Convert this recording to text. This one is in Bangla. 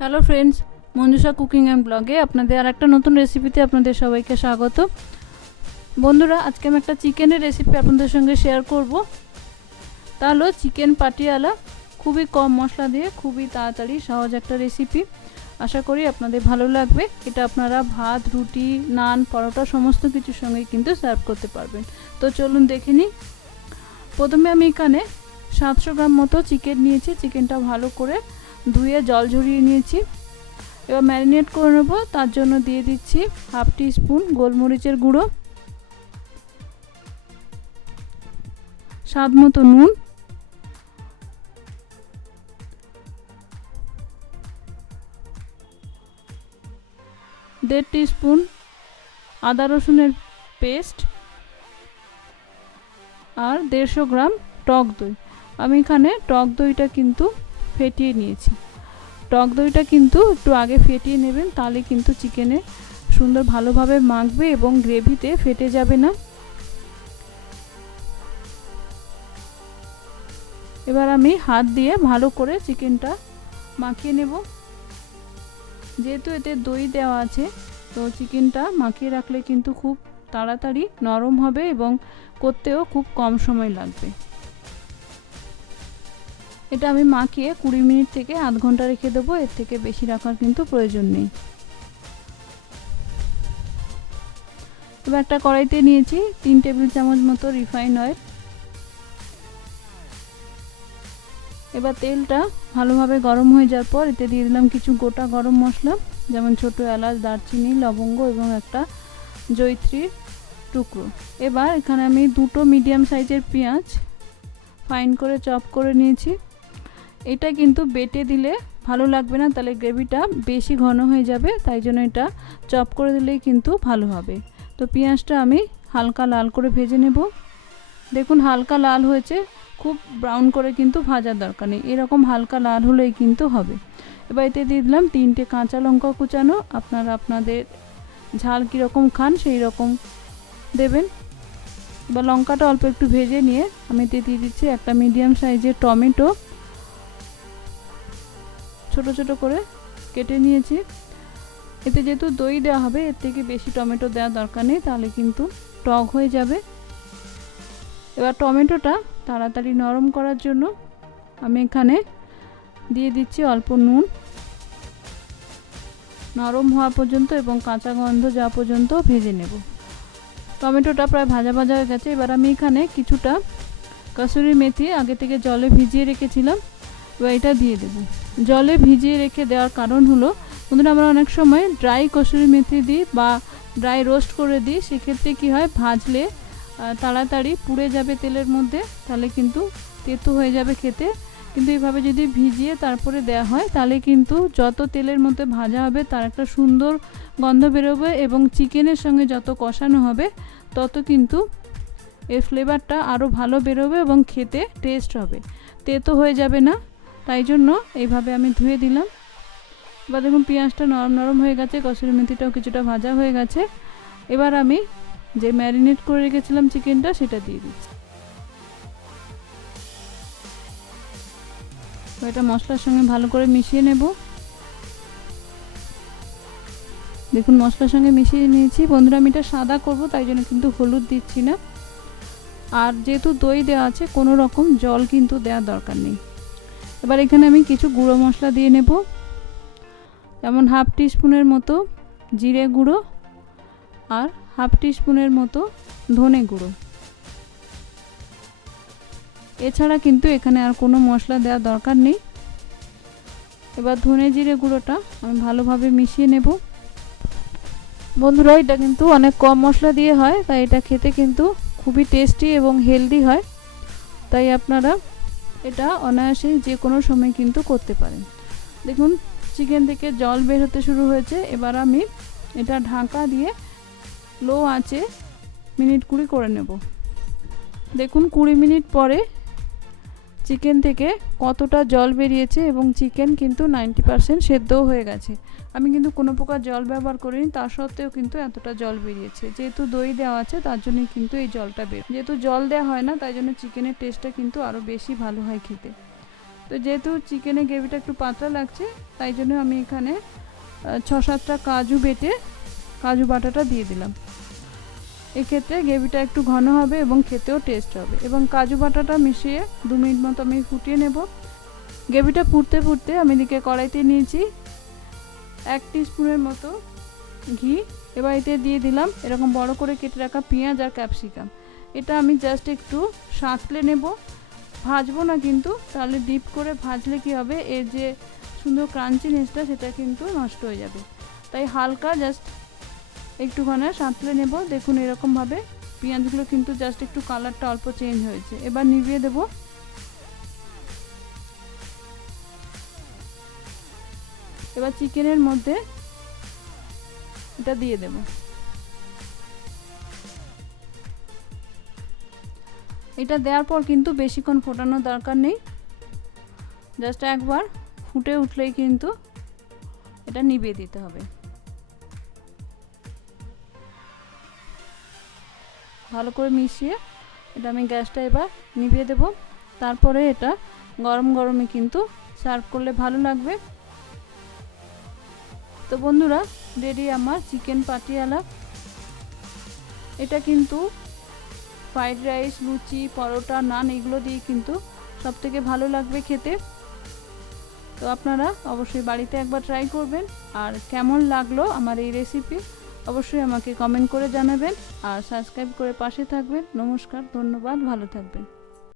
Hello friends, Manjusha cooking and ব্লগে আপনাদের আর একটা নতুন রেসিপিতে আপনাদের সবাইকে স্বাগত। বন্ধুরা, আজকে আমি একটা চিকেনের রেসিপি আপনাদের সঙ্গে শেয়ার করব। তা হলো চিকেন পাটিয়ালা। খুবই কম মশলা দিয়ে খুবই তাড়াতাড়ি সহজ একটা রেসিপি। আশা করি আপনাদের ভালো লাগবে। এটা আপনারা ভাত, রুটি, নান, পরোটা সমস্ত কিছুর সঙ্গেই কিন্তু সার্ভ করতে পারবেন। তো চলুন দেখে নিই। প্রথমে আমি এখানে 700 গ্রাম মতো চিকেন নিয়েছি। চিকেনটা ভালো করে ধুয়ে জল ঝরিয়ে নিয়েছি। এবার ম্যারিনেট করে নেব। তার জন্য দিয়ে দিচ্ছি হাফ টি স্পুন গোলমরিচের গুঁড়ো, স্বাদ মতো নুন, দেড় টি স্পুন আদা রসুনের পেস্ট আর 150 গ্রাম টক দই। আমি এখানে টক দইটা কিন্তু ফেটিয়ে নিয়েছি। টক দইটা কিন্তু একটু আগে ফেটিয়ে নেবেন, তাহলে কিন্তু চিকেনে সুন্দর ভালোভাবে মাখবে এবং গ্রেভিতে ফেটে যাবে না। এবার আমি হাত দিয়ে ভালো করে চিকেনটা মাখিয়ে নেব। যেহেতু এতে দই দেওয়া আছে, তো চিকেনটা মাখিয়ে রাখলে কিন্তু খুব তাড়াতাড়ি নরম হবে এবং করতেও খুব কম সময় লাগবে। এটা আমি মাখিয়ে 20 মিনিট থেকে আধ ঘন্টা রেখে দেবো। এর থেকে বেশি রাখার কিন্তু প্রয়োজন নেই। এবার একটা কড়াইতে নিয়েছি 3 টেবিল চামচ মতো রিফাইন অয়েল। এবার তেলটা ভালোভাবে গরম হয়ে যাওয়ার পর এতে দিয়ে দিলাম কিছু গোটা গরম মশলা, যেমন ছোটো এলাচ, দারচিনি, লবঙ্গ এবং একটা জয়িত্রীর টুকরো। এবার এখানে আমি 2টো মিডিয়াম সাইজের পেঁয়াজ ফাইন করে চপ করে নিয়েছি। এটা কিন্তু বেটে দিলে ভালো লাগবে না, তাহলে গ্রেভিটা বেশি ঘন হয়ে যাবে, তাই জন্য এটা চপ করে দিলেই কিন্তু ভালো হবে। তো পেঁয়াজটা আমি হালকা লাল করে ভেজে নেব। দেখুন হালকা লাল হয়েছে, খুব ব্রাউন করে কিন্তু ভাজার দরকার নেই, এরকম হালকা লাল হলেই কিন্তু হবে। এবার এতে দিয়ে দিলাম 3টে কাঁচা লঙ্কা কুচানো। আপনারা আপনাদের ঝাল কীরকম খান সেই রকম দেবেন। এবার লঙ্কাটা অল্প একটু ভেজে নিয়ে আমি এতে দিয়ে দিচ্ছি একটা মিডিয়াম সাইজের টমেটো, ছোট ছোট করে কেটে নিয়েছি। এতে যেহেতু দই দেওয়া হবে, এর থেকে বেশি টমেটো দেওয়ার দরকার নেই, তাহলে কিন্তু টক হয়ে যাবে। এবার টমেটোটা তাড়াতাড়ি নরম করার জন্য আমি এখানে দিয়ে দিচ্ছি অল্প নুন। নরম হওয়া পর্যন্ত এবং কাঁচা গন্ধ যাওয়া পর্যন্ত ভেজে নেব। টমেটোটা প্রায় ভাজা ভাজা হয়ে গেছে। এবার আমি এখানে কিছুটা কসুরি মেথি আগে থেকে জলে ভিজিয়ে রেখেছিলাম, এবার এটা দিয়ে দেব। জলে ভিজিয়ে রেখে দেওয়ার কারণ হলো, বন্ধুরা আমরা অনেক সময় ড্রাই কসুরি মেথি দিই বা ড্রাই রোস্ট করে দিই, সেক্ষেত্রে কী হয়, ভাজলে তাড়াতাড়ি পুড়ে যাবে তেলের মধ্যে, তাহলে কিন্তু তেতো হয়ে যাবে খেতে। কিন্তু এইভাবে যদি ভিজিয়ে তারপরে দেওয়া হয়, তাহলে কিন্তু যত তেলের মধ্যে ভাজা হবে তার একটা সুন্দর গন্ধ বেরোবে এবং চিকেনের সঙ্গে যত কষানো হবে তত কিন্তু এর ফ্লেভারটা আরও ভালো বেরোবে এবং খেতে টেস্ট হবে, তেতো হয়ে যাবে না। তাই জন্য এইভাবে আমি ধুয়ে দিলাম। এবার দেখুন পেঁয়াজটা নরম নরম হয়ে গেছে, কসুরি মেথিটাও কিছুটা ভাজা হয়ে গেছে। এবার আমি যে ম্যারিনেট করে রেখেছিলাম চিকেনটা, সেটা দিয়ে দিচ্ছি। এটা মশলার সঙ্গে ভালো করে মিশিয়ে নেব। দেখুন মশলার সঙ্গে মিশিয়ে নিয়েছি। বন্ধুরা, আমি এটা সাদা করব, তাই জন্য কিন্তু হলুদ দিচ্ছি না। আর যেহেতু দই দেওয়া আছে, কোনো রকম জল কিন্তু দেওয়ার দরকার নেই। এবার এখানে আমি কিছু গুঁড়ো মশলা দিয়ে নেব, যেমন হাফ টি স্পুনের মতো জিরে গুঁড়ো আর হাফ টি স্পুনের মতো ধনে গুঁড়ো। এছাড়া কিন্তু এখানে আর কোনো মশলা দেওয়ার দরকার নেই। এবার ধনে জিরে গুঁড়োটা আমি ভালোভাবে মিশিয়ে নেব। বন্ধুরা, এটা কিন্তু অনেক কম মশলা দিয়ে হয়, তাই এটা খেতে কিন্তু খুবই টেস্টি এবং হেলদি হয়। তাই আপনারা এটা অনায়াসেই যে কোনো সময় কিন্তু করতে পারেন। দেখুন চিকেন থেকে জল বের হতে শুরু হয়েছে। এবার আমি এটা ঢাকা দিয়ে লো আঁচে মিনিট 20 করে নেব। দেখুন 20 মিনিট পরে চিকেন থেকে কতটা জল বেরিয়েছে এবং চিকেন কিন্তু 90% সেদ্ধও হয়ে গেছে। আমি কিন্তু কোনো প্রকার জল ব্যবহার করিনি, তা সত্ত্বেও কিন্তু এতটা জল বেরিয়েছে। যেহেতু দই দেওয়া আছে তার জন্যই কিন্তু এই জলটা যেহেতু জল দেওয়া হয় না, তাই জন্য চিকেনের টেস্টটা কিন্তু আরও বেশি ভালো হয় খেতে। তো যেহেতু চিকেনের গ্রেভিটা একটু পাতলা লাগছে, তাই জন্য আমি এখানে 6-7টা কাজু বেটে কাজু বাটাটা দিয়ে দিলাম। এক্ষেত্রে গ্রেভিটা একটু ঘন হবে এবং খেতেও টেস্ট হবে। এবং কাজু বাটাটা মিশিয়ে 2 মিনিট মতো আমি ফুটিয়ে নেব। গ্রেভিটা ফুটতে ফুটতে আমি এদিকে কড়াইতে নিয়েছি 1 টিস্পুনের মতো ঘি। এবার এতে দিয়ে দিলাম এরকম বড় করে কেটে রাখা পেঁয়াজ আর ক্যাপসিকাম। এটা আমি জাস্ট একটু সাঁতলে নেব, ভাজবো না কিন্তু, তাহলে ডিপ করে ভাজলে কি হবে, এর যে সুন্দর ক্রাঞ্চিনেসটা সেটা কিন্তু নষ্ট হয়ে যাবে। তাই হালকা জাস্ট একটুখানি সাঁতলে নেব। দেখুন এরকমভাবে পেঁয়াজগুলো কিন্তু জাস্ট একটু কালারটা অল্প চেঞ্জ হয়েছে। এবার নিভিয়ে দেব। এবার চিকেনের মধ্যে এটা দিয়ে দেব। এটা দেওয়ার পর কিন্তু বেশিক্ষণ ফোটানোর দরকার নেই, জাস্ট একবার ফুটে উঠলেই কিন্তু এটা নিভিয়ে দিতে হবে। ভালো করে মিশিয়ে এটা আমি গ্যাসটা এবার নিভিয়ে দেব। তারপরে এটা গরম গরমে কিন্তু সার্ভ করলে ভালো লাগবে। তো বন্ধুরা, রেডি আমার চিকেন পাটিয়ালা। এটা কিন্তু ফ্রাইড রাইস, লুচি, পরোটা, নান এগুলো দিয়ে কিন্তু সবথেকে ভালো লাগবে খেতে। তো আপনারা অবশ্যই বাড়িতে একবার ট্রাই করবেন। আর কেমন লাগলো আমার এই রেসিপি অবশ্যই আমাকে কমেন্ট করে জানাবেন। আর সাবস্ক্রাইব করে পাশে থাকবেন। নমস্কার, ধন্যবাদ, ভালো থাকবেন।